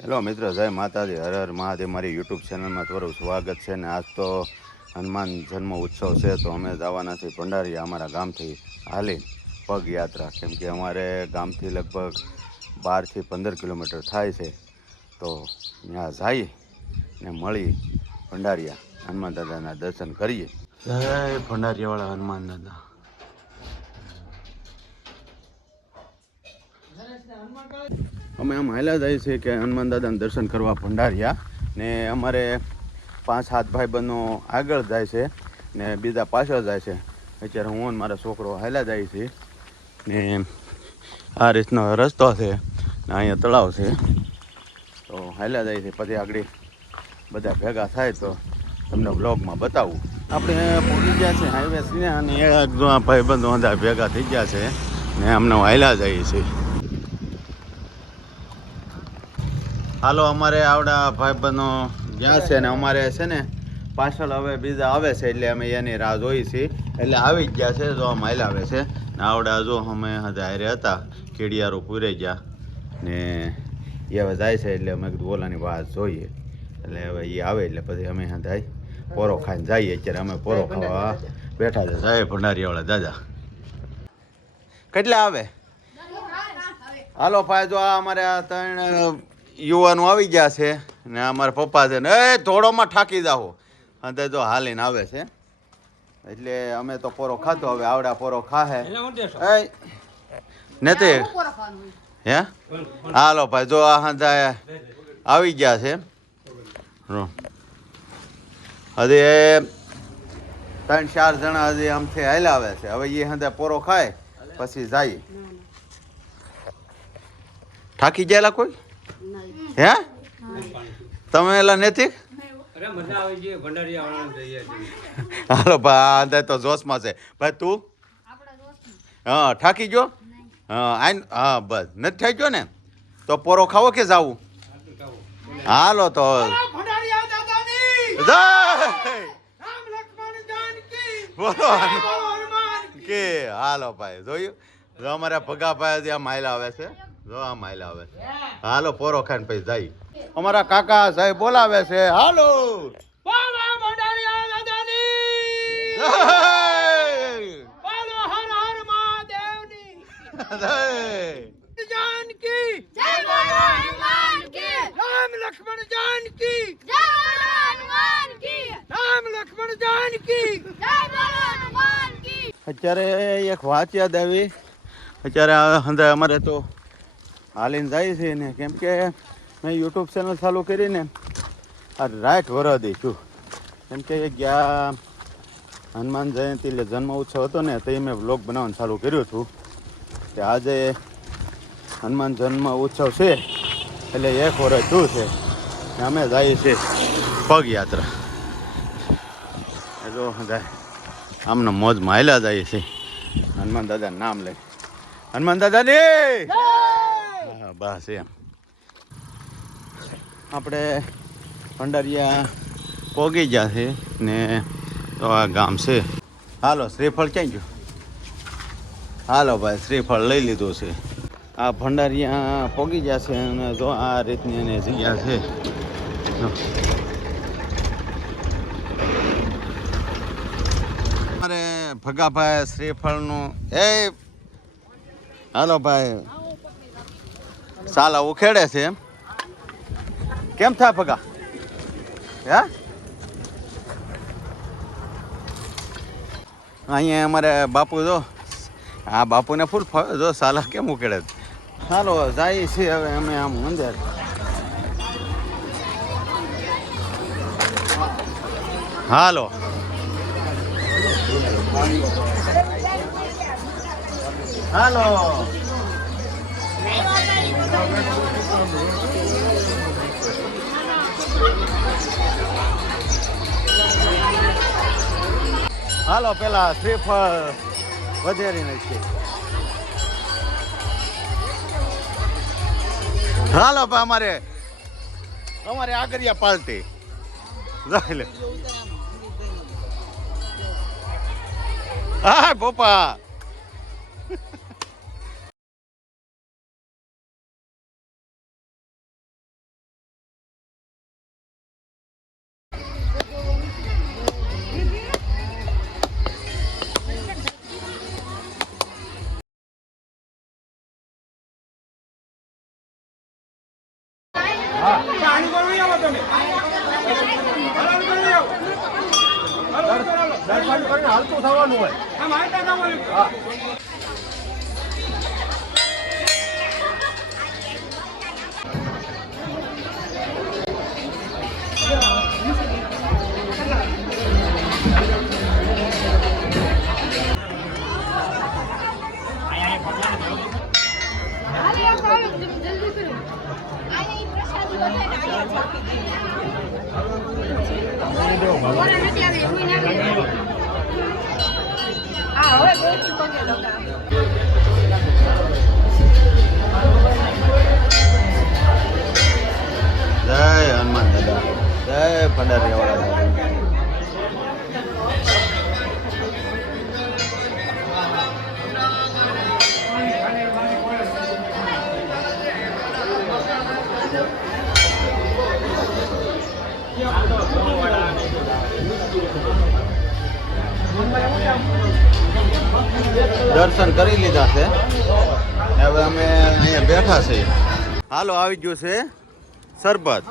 Hello મિત્રો, જય માતાજી, હર હર મહાદેવ. મારી યુટ્યુબ ચેનલમાં તમારું સ્વાગત છે. ને આજ તો હનુમાન જન્મ ઉત્સવ છે, તો અમે જવાના છીએ ભંડારીયા અમારા ગામથી હાલી પગયાત્રા. કેમ કે અમારે ગામથી લગભગ 12 થી 15 કિલોમીટર થાય છે, તો ત્યાં જઈ ને મળી ભંડારીયા હનુમાન દાદાના દર્શન કરીએ. જય ભંડારીયાવાળા હનુમાન દાદા. અમે આમ હાલ્યા જાય છે કે હનુમાન દાદાના દર્શન કરવા ભંડારીયા, ને અમારે 5-7 ભાઈબંધો આગળ જાય છે ને બીજા પાછળ જાય છે. અત્યારે હું અને મારો છોકરો હાલ્યા જાય છે ને આ રીતનો રસ્તો છે ને અહીંયા તળાવ છે, તો હાલ્યા જાય છે. પછી આગળ બધા ભેગા થાય તો તમને બ્લોગમાં બતાવું. આપણે પહોંચી ગયા છે હાઈવે છે અને એક ભાઈબંધો બધા ભેગા થઈ ગયા છે ને અમને હાલ્યા જાય છે. હાલો, અમારે આવડા ભાઈબંધો ગયા છે ને અમારે છે ને પાછળ હવે બીજા આવે છે, એટલે અમે એની રાહ જોઈ છીએ. એટલે આવી જ ગયા છે, જો આમ હાલ આવે છે ને આવડા જો અમે હારે હતા કેડિયારો પૂરાઈ ગયા ને એ હવે જાય છે, એટલે અમે કીધું ઓલાની વાત જોઈએ. એટલે હવે એ આવે એટલે પછી અમે હાથાઈ પોરો ખાઈને જઈએ. અત્યારે અમે પોરો ખાવા બેઠા છે. સાહેબ ભંડારીયાવાળા દાદા કેટલા આવે? હાલો ભાઈ, જો આ અમારે આ 3 યુવાનો આવી ગયા છે ને અમારા પપ્પા છે ને એ ધોળોમાં ઠાકી જાઓ અને જો હાલીને આવે છે. એટલે અમે તો પોરો ખાતો, હવે આવડા પોરો ખાહે નથી હે. હાલો ભાઈ, જો આ હાંધા આવી ગયા છે. હજી 3-4 જણા હજી આમથી હાલ્યા આવે છે. હવે એ હાંધા પોરો ખાય પછી જાય. થાકી ગયેલા કોઈ હે? તમે એલા નથી? હાલો ભાઈ, અંદર તો જોશમાં છે ભાઈ. તું હા થાકી ગયો? હા બસ નથી થઈ ગયો ને, તો પોરો ખાવો કે જાવું? હાલો તો કે હાલો ભાઈ. જોયું જો અમારા ભગાભાઈ આમ હાલ્યા આવે છે, જો આમ હાલ્યા આવે છે. હાલો પોરો ખાઈને પછી જાય. અમારા કાકા સાહેબ બોલાવે છે. હાલો અત્યારે એક વાત યાદ આવી. અત્યારે અમારે તો હાલીને જાય છે ને, કેમ કે મેં યુટ્યુબ ચેનલ ચાલુ કરીને આ રાઈટ વરદી છું. કેમ કે ગયા હનુમાન જયંતિ એટલે જન્મ ઉત્સવ હતો ને, તો મેં વ્લોગ બનાવવાનું ચાલુ કર્યું હતું કે આજે હનુમાન જન્મ ઉત્સવ છે એટલે 1 વર્ષ થયું છે ને અમે જઈએ છીએ પગયાત્રા. એ જો આમને મોજમાં હાલ્યા જઈએ છીએ હનુમાન દાદાનું નામ લઈ. હનુમાન દાદાની બસ એમ. આપણે ભંડારીયા પોગી ગયા છે ને, તો આ ગામ છે. હાલો શ્રીફળ ક્યાં ગયું? હાલો ભાઈ, શ્રીફળ લઈ લીધું છે. આ ભંડારીયા પોગી ગયા છે અને જો આ રીતની એની જગ્યા છે. અમારે ભગાભાઈ શ્રીફળનું એ હાલો ભાઈ સાલા ઉખેડે છે એમ. કેમ થાય ભગા? હે અહીંયા અમારે બાપુ જો આ બાપુને ફૂલ જો સાલા કેમ ઉકેડે. હાલો જાય છે હવે અમે આમ અંદર. હાલો હાલો હાલો પેલા શ્રીફળ વધેરી નાખીએ. હાલો અમારે આગળિયા પાલટી જાય. હા પપ્પા હાલતું થવાનું હોય. જય હનુમાન દાદા, જય ભંડારીયા વાળા દાદા. દર્શન કરી લીધા છે, હવે અમે અહીંયા બેઠા છીએ. હાલો, આવી ગયું છે સરબત.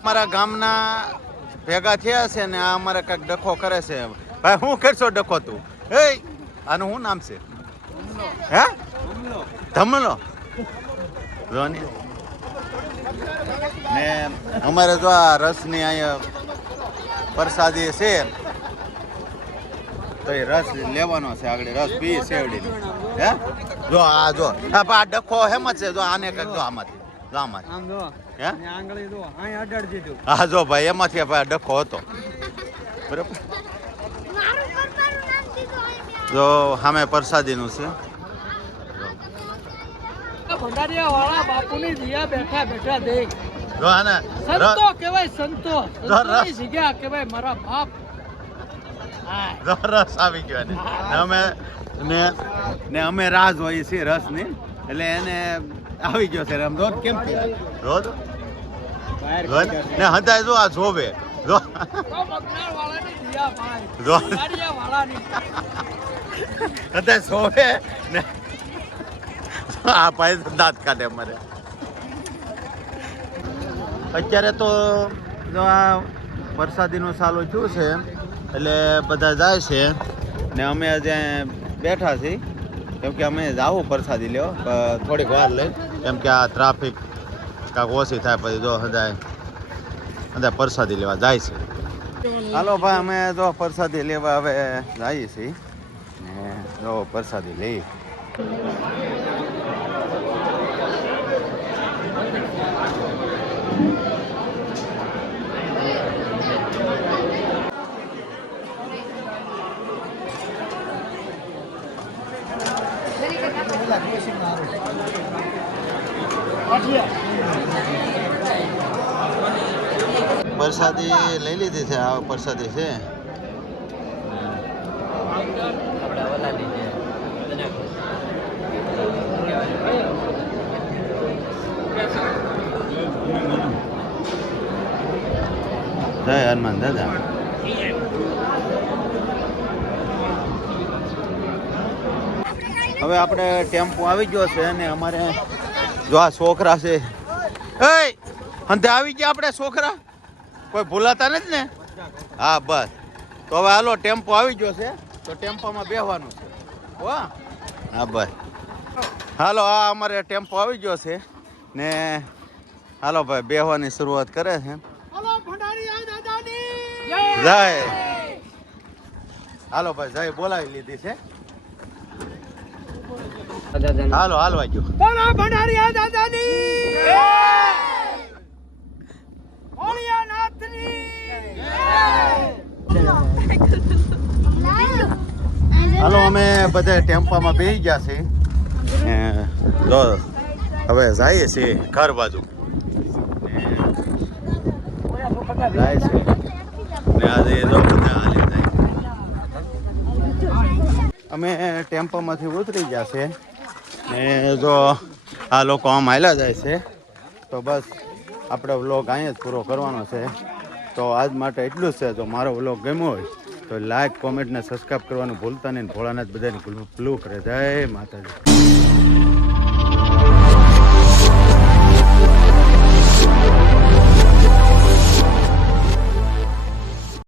અમારા ગામના ભેગા થયા છે ને આ અમારે કંઈક ડખો કરે છે. ભાઈ શું કરશો ડખો તું? હે, આનું શું નામ છે? હે, ધમલો. ને અમારે જો આ રસની અહીંયા પ્રસાદી છે, તો એ રસ લેવાનો છે. આગળ રસ પી સેવડી. હે, જો આ જો આ ડખો હેમત છે. જો આને કંઈક જો આમાંથી જો આમાંથી. હે, હા જો ભાઈ એમાંથી ભાઈ ડખો હતો. બરાબર. જો સામે પ્રસાદીનું છે. ભંડારીયા વાળા બાપુની દિયા બેઠા બેઠા દેખ. જો આને સંતો કહેવાય, સંતો સંતોની જગ્યા કહેવાય મારા બાપ. રસ આવી ગયો ને અમે રાહ જોઈએ છીએ રસ ની, એટલે એને આવી ગયો છે. આમ રોજ કેમ રોજ ને હદાય જો આ જોવે જો હદાય જોવે ને આ ભાઈ દાંત કાઢે મારે. અત્યારે તો જો આ વરસાદીનું ચાલુ થયું છે એટલે બધા જાય છે ને અમે આજે બેઠા છીએ, કેમ કે અમે જાવું પ્રસાદી લેવા થોડીક વાર લઈ, કેમ કે આ ટ્રાફિક કાંક ઓછી થાય પછી જો બધા પ્રસાદી લેવા જાય છે. હાલો ભાઈ, અમે જો પ્રસાદી લેવા હવે જઈએ છીએ ને જો પ્રસાદી લઈ. પ્રસાદી લઈ લીધી છે. આ પ્રસાદી છે. જય હનુમાન દાદા. હવે આપણે ટેમ્પો આવી ગયો છે અને અમારે જો આ છોકરા છે. એ અંતે આવી ગયા આપણે છોકરા, કોઈ ભૂલાતા નથી ને? હા બસ. તો હવે હાલો, ટેમ્પો આવી ગયો છે તો ટેમ્પોમાં બેસવાનું છે. વાહ, હા બસ. હાલો, આ અમારે ટેમ્પો આવી ગયો છે ને હાલો ભાઈ બેસવાની શરૂઆત કરે છે. જય. હાલો ભાઈ, જય બોલાવી લીધી છે. હાલો હાલવા ગયો. બોલા ભંડારીયા દાદાની જય, ઓળિયા નાથની જય. હાલો, અમે બધા ટેમ્પામાં બેસી ગયા છીએ. જો હવે જઈએ છીએ ઘર બાજુ. જાય છે ને આજે જો બધા હાલી જાય. અમે ટેમ્પામાંથી ઉતરી ગયા છે ને જો આ લોકો આમ હાલ્યા જાય છે. તો બસ આપણે વ્લોગ અહીંયા જ પૂરો કરવાનો છે. તો આજ માટે એટલું જ છે. જો મારો વ્લોગ ગમ્યો હોય તો લાઈક, કોમેન્ટ ને સબસ્ક્રાઈબ કરવાનું ભૂલતા નહીં. ભોળાનાથ બધાને ભૂલું કરે. જય માતાજી.